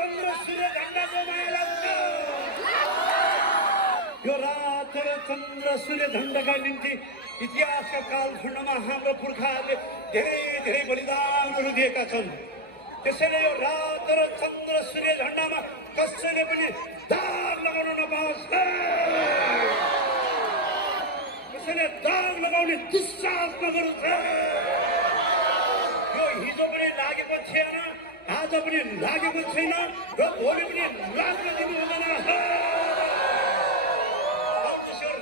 चन्द्र सूर्य झण्डाको माया लाग्छ। यो रात र चन्द्र सूर्य झण्डाका निम्ति इतिहासका कालखण्डमा हाम्रो पुर्खाहरूले धेरै धेरै बलिदानहरू दिएका छन्। त्यसैले यो रात र चन्द्र सूर्य झण्डामा कसैले पनि दाग लगाउन नपाओस्, कसैले दाग लगाउने दुस्साहस नगरोस्। यो हिजो पनि लागेको थिएन, आज पनि लागेको छैन र भोलि पनि लाग्न दिनु हुँदैन।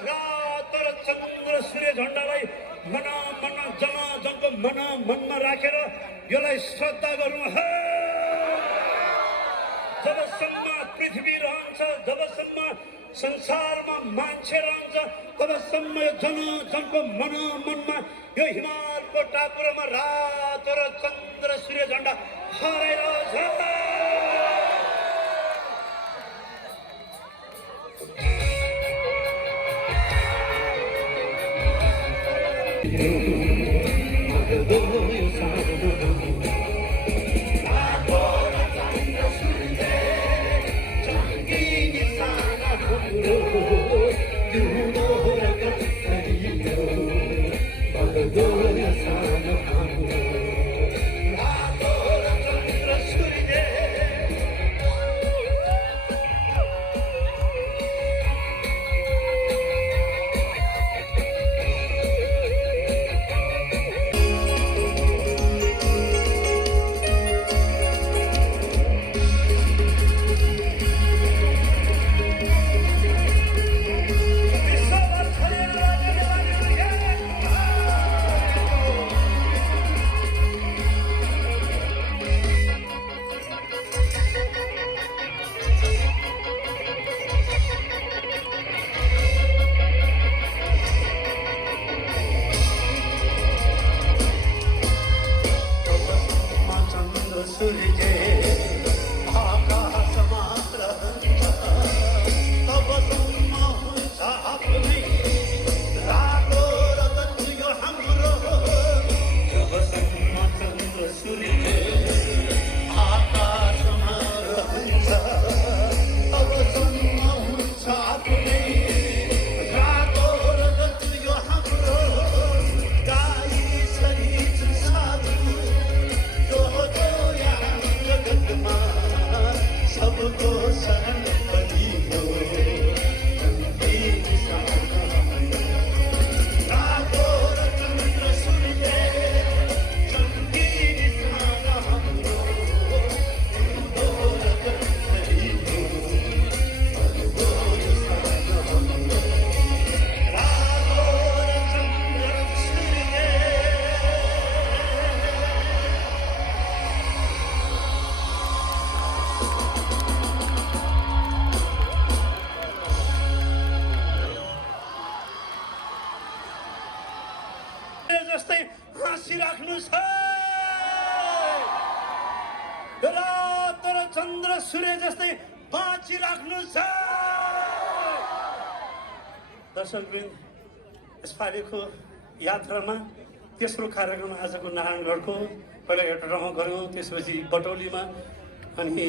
रात र चन्द्र सूर्य झण्डालाई मनमा जनको मनमा राखेर यसलाई श्रद्धा गरौँ। जबसम्म पृथ्वी रहन्छ, जबसम्म संसारमा मान्छे रहन्छ, तबसम्म यो जनको मनमा यो हिमालको टापुरमा रात र चन्द्र सूर्य झण्डा फहराइरहन्छ। जस्तै हाँसिराख्नुहोस्। रात र चन्द्र सूर्य जस्तै बाँचिराख्नुहोस्। दर्शकवृन्द, यसपालिको यात्रामा तेस्रो कार्यक्रम आजको नारायणगढको पहिला एउटा ठाउँमा गऱ्यौँ, त्यसपछि बटौलीमा, अनि